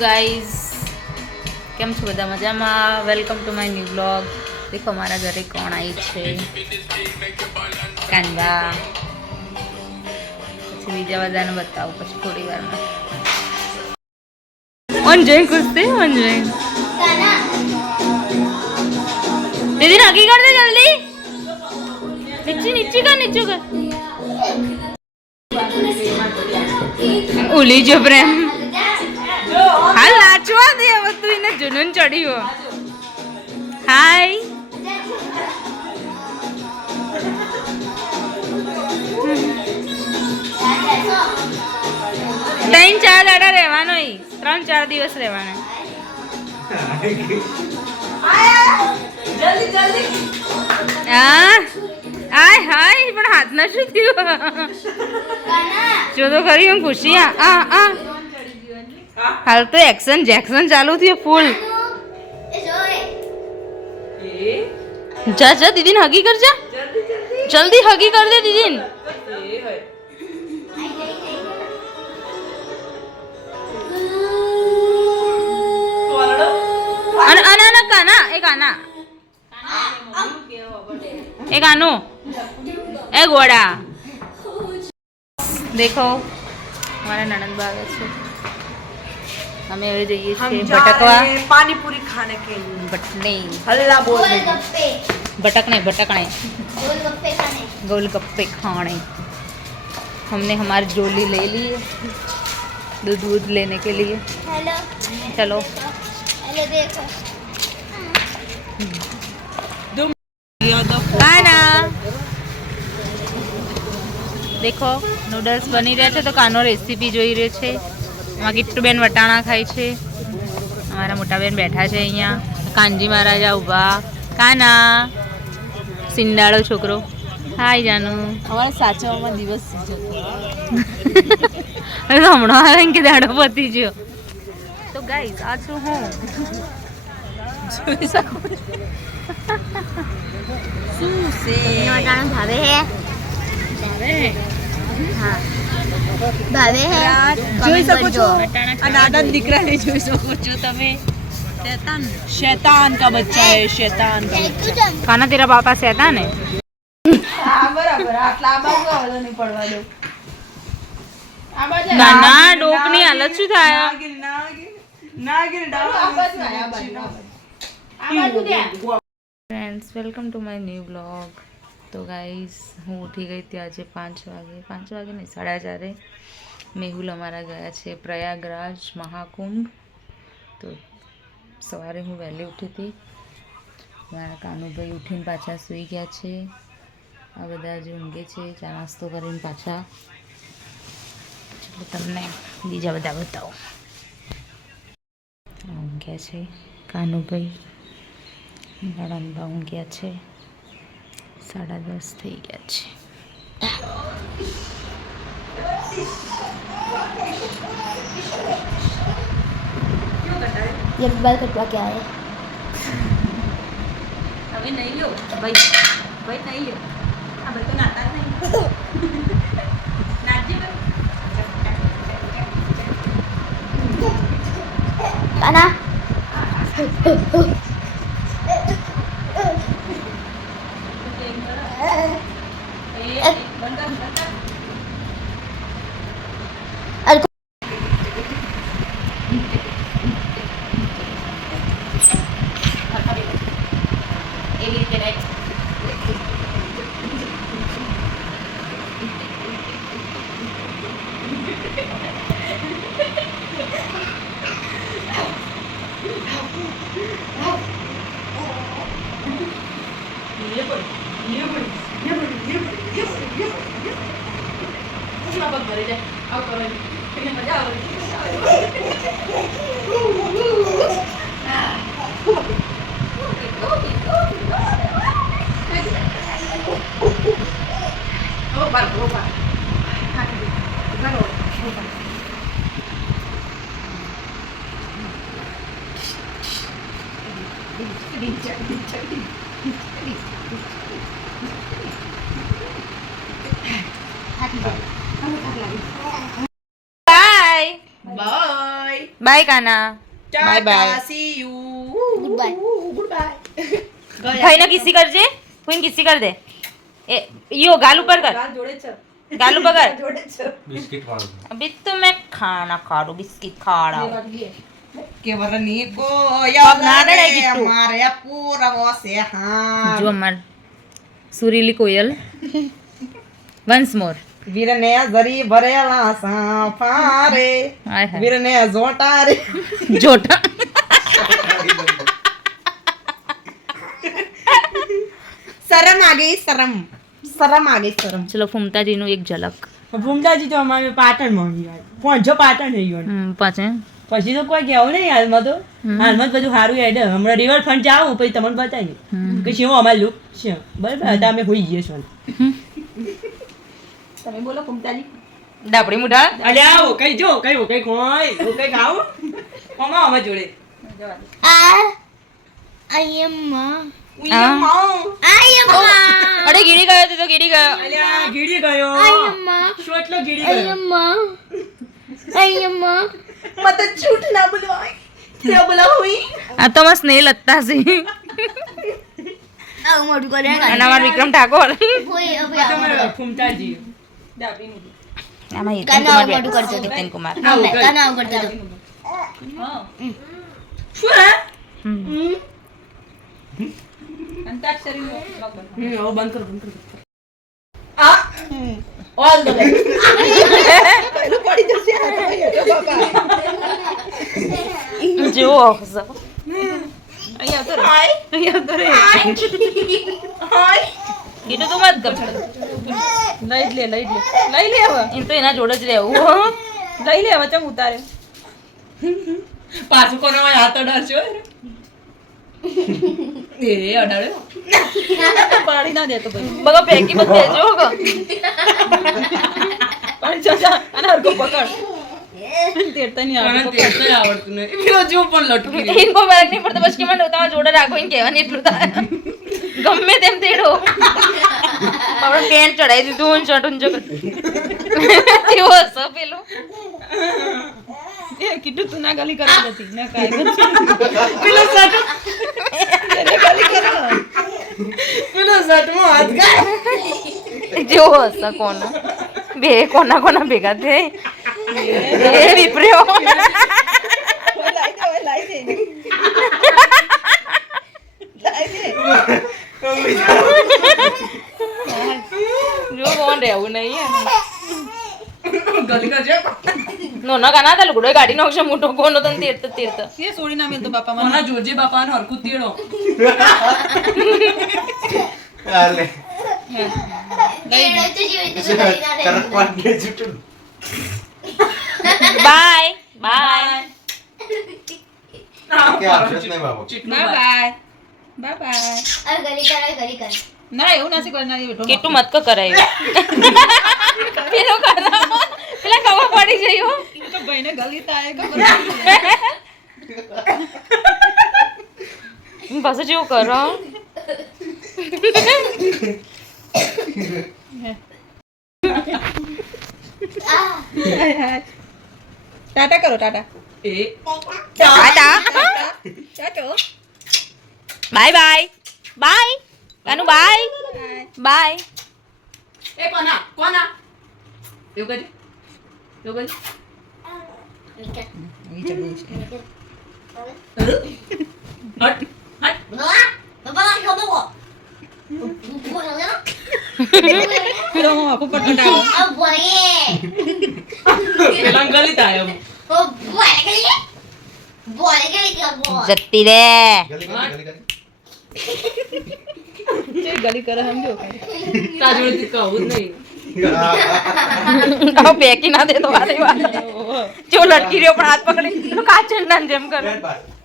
Guys केम छो बधा मजामां welcome to my new blog. देखो हमारा घरे कौन आई छे कांदा પછી બીજા બધાને બતાવું પછી થોડી વારમાં ઓન જોઈ કુસ્તી ઓન જોઈ दीदी नगी कर दे जल्दी नीचे नीचे कर उली जो प्रेम हाल नाचवा दे अब तू इने जुनून चढ़ी हो हाय 3-4 દાડા રહેવાનો 3-4 દિવસ રહેવાનો जल्दी जल्दी हाय हाय पण हाथ ना शू थयो जो तो करी हम खुशी हाल तो एक्शन जैक्सन चालू थयो फूल जा जा दीदी ने हगी कर जा जल्दी हगी कर दे दीदी अना काना एक आनो ए गोड़ा देखो हमारा ननद बाग है हमें अभी जाइए भटकवा पानी पूरी खाने के लिए बटने हल्ला बोल भटकने गोलगप्पे खाने हमने हमारी जोली ले ली है दूध लेने के लिए हेलो चलो देखो काना देखो नूडल्स बनी रहे थे तो कानो रेसिपी જોઈ રહ્યો છે એમાં કિટ્ટુબેન વટાણા ખાય છે અમારા મોટા બેન બેઠા છે અહીંયા કાનજી મહારાજા ઊભા કાના સિંડાળો છોકરો હાય જાનુ અમારે સાચવામાં દિવસ હવે તો હમણાં આવે કે દાડો પતી ગયો તો ગાઈસ આ શું હું જોઈ શકો શું છે वटाणा भावे है हाँ भावे है જોઈ શકો છો વટાણા અનાદન દીકરાને જોઈ શકો છો તમે शैतान का बच्चा है शैतान का बच्चा काना तेरा पापा शैतान है હા બરાબર આટલા આ બાજુ આવજો નહીં પડવા દો આ બાજુ ના ના ડોકની હાલત શું થાય નાગિર ડાળો આ બાજુ આ બાજુ આ બાજુ દે friends welcome to my new blog. तो गाइस हूँ उठी गई थी आज 5 वागे नहीं 4:30 मेहुल अमारा गया है प्रयागराज महाकुंभ। तो सवारे हूँ वहेली उठी थी मारा कानू भाई उठीने पाछा सुई गया है आ बधा जो ऊँघे छे चा नास्तो करीने पाछा तमने बीजा बधा बताओ ऊँघ्या छे कानू भाई नड़ंदा ऊँघ्या छे 10:30 थई गया छे। ये बाल कटवा क्या है अभी नहीं लो भाई नहीं लो अब तो नाता नहीं नाची Kana bye bye bye Kana. Bye bye. See you Goodbye. Goodbye ભાઈને કિસ્સી કરજે. કોઈને કિસ્સી કર દે. એ યો ગાલ ઉપર કર. જોડે છે ગાલ ઉપર કર. જોડે છે बिस्किट खा लो अभी तो मैं खाना खा रहा हूँ, बिस्किट खा रहा हूँ. કે વરની કો પગ ના અડાય ગીટ્ટુ. મારે પૂરવો છે હા જો અમાર સુરીલી કોયલ. Once more. વીરને જરી ભરેલા સાફારે હાય હાય. વીરને જોટા રે જોટા. શરમ આ ગઈ શરમ શરમ આ ગઈ શરમ ચલો ફૂમતાજીનું એક ઝલક. ભૂમતાજી તો અમારે પાટણમાં પહોંચો પાટણ થઈ ગયો પાછે પછી તો કોઈ કહેવું નહીં હાલમાં તો હાલમાં જ બધું સારું હેડ હમણાં રિવરફ્રન્ટ જાવ પછી તમને બતાવીએ કે શું અમારે લુક છે બરાબર હતા અમે હોઈ જઈએ છો તમે બોલો ભૂમતાજી ડાબડી મુઢા. અલ્યા ઓ કઈ જો કઈ ઓ કઈ કોઈ ઓ કઈ ખાવ મમ્મા અમે જોડે I am અરે ગીરી ગયો તે તો ગીરી ગયો. અલ્યા ગીડી ગયો શું એટલો ગીડી ગયો મત झूठ ना बोलवाए क्या बोला हुई આ તો મસ્ત સ્નેહ લત્તા છે. મોટું કરે અને અમાર વિક્રમ ઠાકોર. તમે ફૂમતાજી આમાં કાના હિતેન મોટું કરતો હતો. હિતેન કુમાર. કાના કરતો હતો શું હે હમ. ઓ બંધ કરો આ ઓલ ધ બેસ્ટ પેલું પડી જશે આ બાપા જો અહીંયા તો હાય અહીંયા તો રે હાય ગીટુ તું મત ગપ. લઈ લે હવે એમ તો એના જોડે જ રહેવું. લઈ લે હવે ચમ ઉતારે પાછું કોનો હાથ અડાડશો એ અડાડ્યો પાડી ના દેતો ભાઈ બગા ફેંકી મત દેજો હો. પાડી ચાચા અને હરકો પકડ તેડતા નહીં આવડતું નહીં પેલો જો પણ લટકી ઇनको ફરક નહીં પડતો, બસ કે મને તમારા જોડે રાખો એને કહેવાની એટલું થાય. ગમે તેમ તેડો આપણે કેન ચડાઈ દીધું ઊંચો ઊંચો કેવો હશે પેલો. એ કીધું તું ના ગાલી કરવા જતી ના કાઈ પેલો સટ એને ગાલી કરો પેલો સટમાં હાથ ગા જેવો હશે કોનો બે કોના કોના ભેગા થઈ એ વિપર્યો. લાઈ દે જો કોણ રહેવું નહીં ગાલી કરજે નો ના કાના તા લુગડો ગાડી નાખશે મોટો કોનો તને તેડતા તેડતા. એ સોડી ના મેલ તો બાપા મને જોજે બાપા ને હરકુ તેડો अरे करक पान के जुटू બાય બાય. क्या आवश्यक नहीं बाबू બાય બાય ના એવું નથી કરનાર એ બેઠો કેટલું મત કો કરાયું પેલો કરાવો પેલા ખબર પડી જઈ હો તો ભાઈને ગલી તાય ખબર પાછું જેવું કરો. ટાટા કરો ટાટા એ ટાટા ટાટો બાય બાય બાય કાનુ બાય બાય. એ કોના એવું કહેજે હટ પેલો હું આખું પટપટાવો પેલા ગલી તાય જતી રે गली ગલી કરે સમજો તાજોડથી કહું જ નહીં હવે પેકી ના દે તો વારે વારે જો લટકી રહ્યો પણ હાથ પકડી કાચંડા જેમ કરે. कर